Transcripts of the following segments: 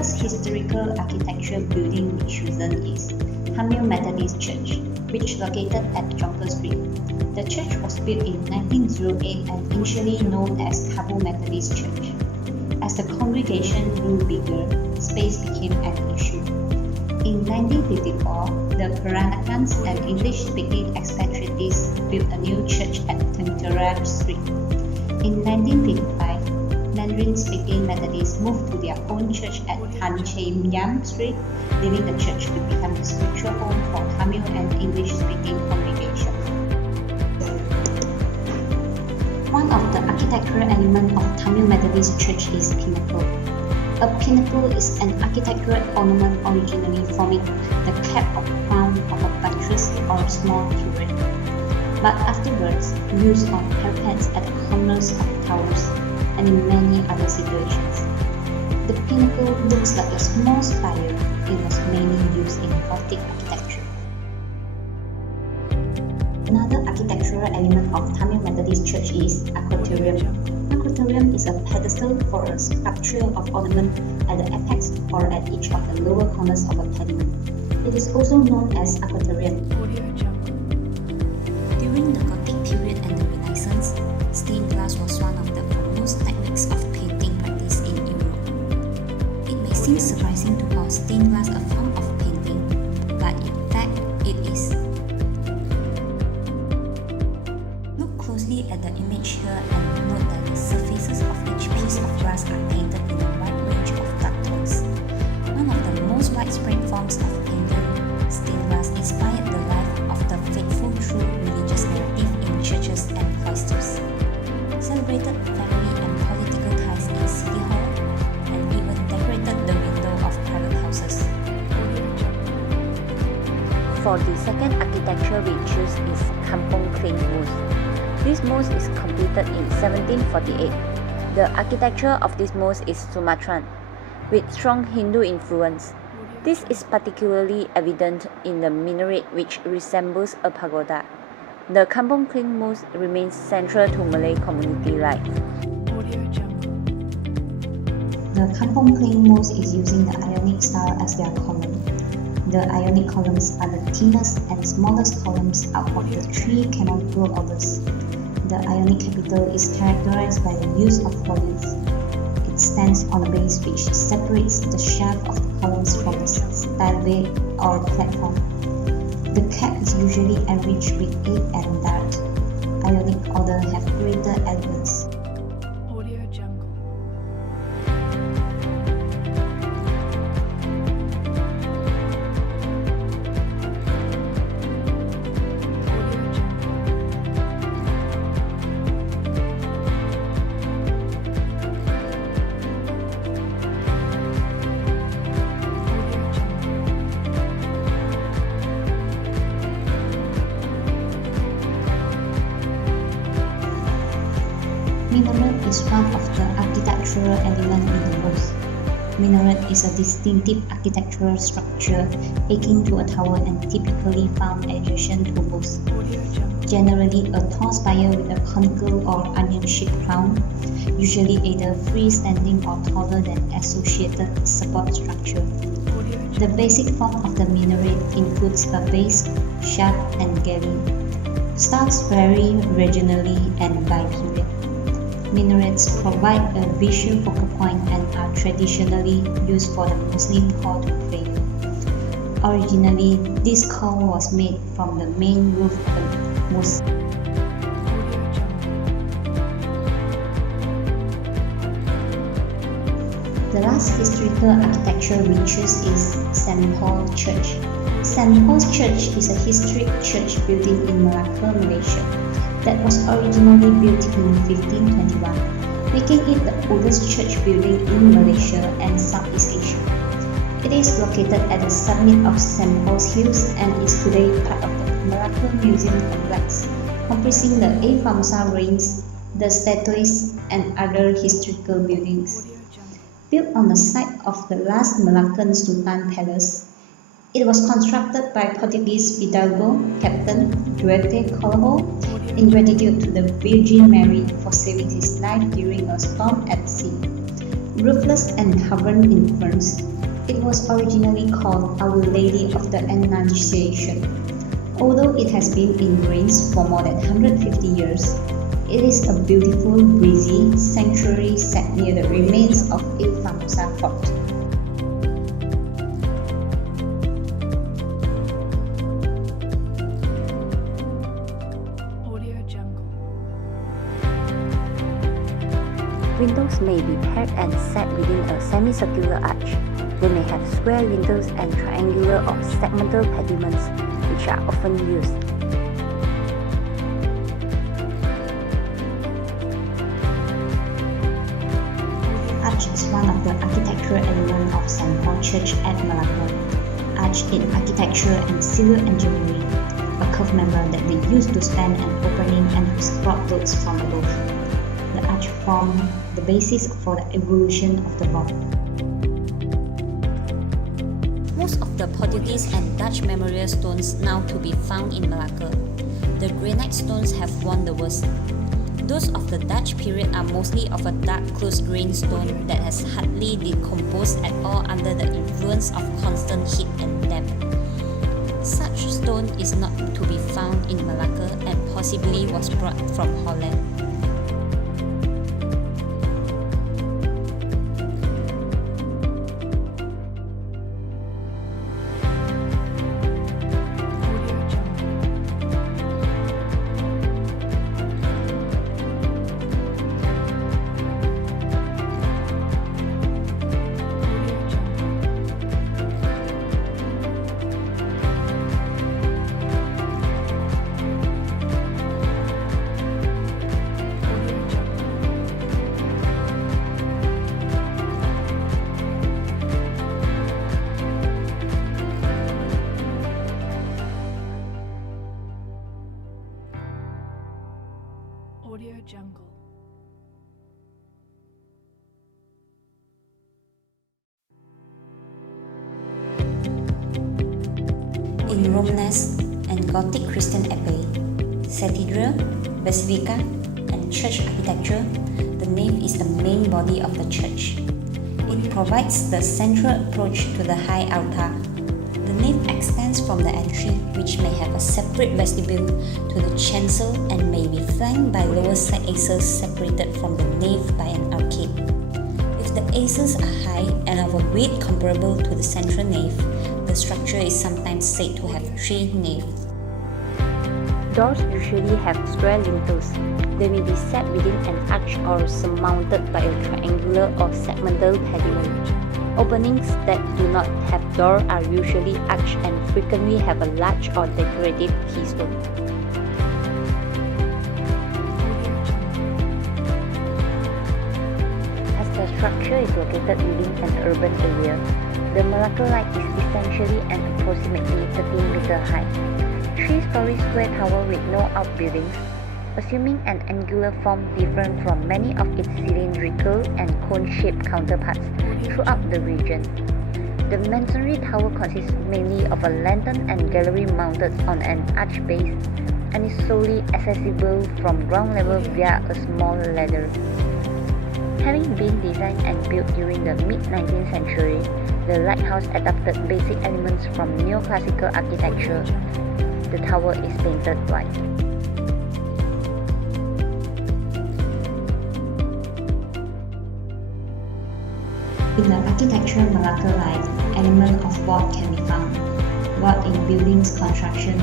first historical architecture building chosen is Tamil Methodist Church, which located at Jonker Street. The church was built in 1908 and initially known as KAMPUNG Methodist Church. As the congregation grew bigger, space became an issue. In 1954, the Peranakans and English-speaking expatriates built a new church at Tengara Street. In 1955, Mandarin-speaking Methodists moved to their own church at Tan Chem Yam Street, leaving the church to become the spiritual home for Tamil and English-speaking congregations. One of the architectural elements of Tamil Methodist Church is pinnacle. A pinnacle is an architectural ornament originally forming the cap or crown of a buttress or a small turret, but afterwards used on parapets at the corners of towers and in many other situations. The pinnacle looks like a small spire. It was mainly used in Gothic architecture. Another architectural element of Tamil Methodist Church is aquatorium. Aquatorium is a pedestal for a sculpture of ornament at the apex or at each of the lower corners of a pediment. It is also known as aquatorium. During the Gothic period and the Renaissance, stained glass was one of the foremost techniques of painting practiced in Europe. It may seem surprising to call stained glass a form of painting, but in fact it is. Look closely at the image here and note that the surfaces of each piece of glass are painted in a wide range of dark tones. One of the most widespread forms of painting, stained glass inspired the life of the faithful through religious narrative in churches and cloisters, celebrated family and political ties in City Hall, and even decorated the window of private houses. For the second architecture we choose is Kampung KLING mosque. This mosque is completed in 1748. The architecture of this mosque is Sumatran, with strong Hindu influence. This is particularly evident in the minaret, which resembles a pagoda. The Kampung KLING mosque remains central to Malay community life. The Kampung KLING mosque is using the Ionic style as their column. The Ionic columns are the thinnest and smallest columns out of the three canonical orders. The Ionic capital is characterized by the use of volutes. It stands on a base which separates the shaft of the columns from the stairway or platform. The cap is usually enriched with 8 and dart. Ionic order have greater elegance. Minaret is one of the architectural elements in the mosque. Minaret is a distinctive architectural structure akin to a tower and typically found adjacent to mosque. Generally a tall spire with a conical or onion-shaped crown, usually either freestanding or taller than associated support structure. The basic form of the minaret includes a base, shaft, and galley. Styles vary regionally and by period. Minarets provide a visual focal point and are traditionally used for the Muslim call to pray. Originally, this call was made from the main roof of the mosque. The last historical architecture we choose is St. Paul Church. St. Paul's Church is a historic church building in Melaka, Malaysia, that was originally built in 1521, making it the oldest church building in Malaysia and Southeast Asia. It is located at the summit of St. Paul's Hills and is today part of the Melaka Museum complex, comprising the A. Famosa ruins, the statues, and other historical buildings. Built on the site of the last Malaccan Sultan Palace, it was constructed by Portuguese Fidalgo Captain Duarte Colombo in gratitude to the Virgin Mary for saving his life during a storm at sea. Roofless and Heaven in France, it was originally called Our Lady of the Annunciation. Although it has been in ruins for more than 150 years, it is a beautiful, breezy sanctuary set near the remains of Il Famosa Fort. Windows may be paired and set within a semicircular arch. They may have square windows and triangular or segmental pediments, which are often used. Arch is one of the architectural elements of St. Paul Church at Melaka. Arch in architecture and civil engineering, a curved member that we use to span an opening and to support loads from above. The arch formed the basis for the evolution of the vault. Most of the Portuguese and Dutch memorial stones now to be found in Melaka. The granite stones have won the worst. Those of the Dutch period are mostly of a dark close-grained stone that has hardly decomposed at all under the influence of constant heat and damp. Such stone is not to be found in Melaka and possibly was brought from Holland. Audio Jungle. In Romanesque and Gothic Christian Abbey, cathedral, basilica, and church architecture, the nave is the main body of the church. It provides the central approach to the high altar. The nave extends from the entry, which may have a separate vestibule, to the chancel and may be flanked by lower side aisles separated from the nave by an arcade. If the aisles are high and of a weight comparable to the central nave, the structure is sometimes said to have three naves. Doors usually have square lintels. They may be set within an arch or surmounted by a triangular or segmental pediment. Openings that do not have door are usually arched and frequently have a large or decorative keystone. As the structure is located within an urban area, the Melaka Light is essentially and approximately 13 meters high. 3-story square tower with no outbuildings, assuming an angular form different from many of its cylindrical and cone-shaped counterparts throughout the region. The masonry tower consists mainly of a lantern and gallery mounted on an arch base and is solely accessible from ground level via a small ladder. Having been designed and built during the mid-19th century, the lighthouse adopted basic elements from neoclassical architecture. The tower is painted white. In the architecture Melaka Light, element of vault can be found. Vault in buildings construction,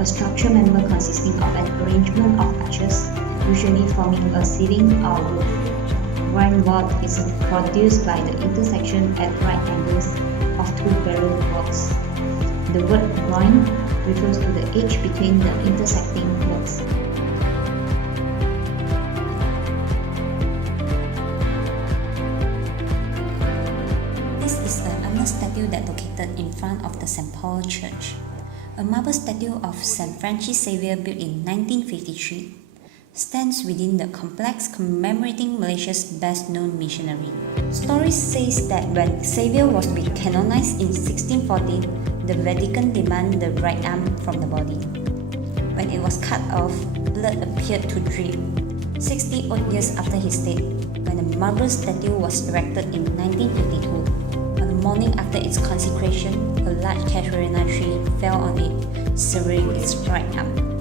a structure member consisting of an arrangement of arches, usually forming a ceiling or roof. Groin vault is produced by the intersection at right angles of two parallel vaults. The word groin refers to the edge between the intersecting vaults. This is an urn statue that located in front of the St. Paul Church. A marble statue of St. Francis Xavier built in 1953 stands within the complex commemorating Malaysia's best-known missionary. Stories says that when Xavier was to be canonized in 1640, the Vatican demanded the right arm from the body. When it was cut off, blood appeared to drip. 60 odd years after his death, when the The marble statue was erected in 1952. On the morning after its consecration, a large casuarina tree fell on it, severing its right arm.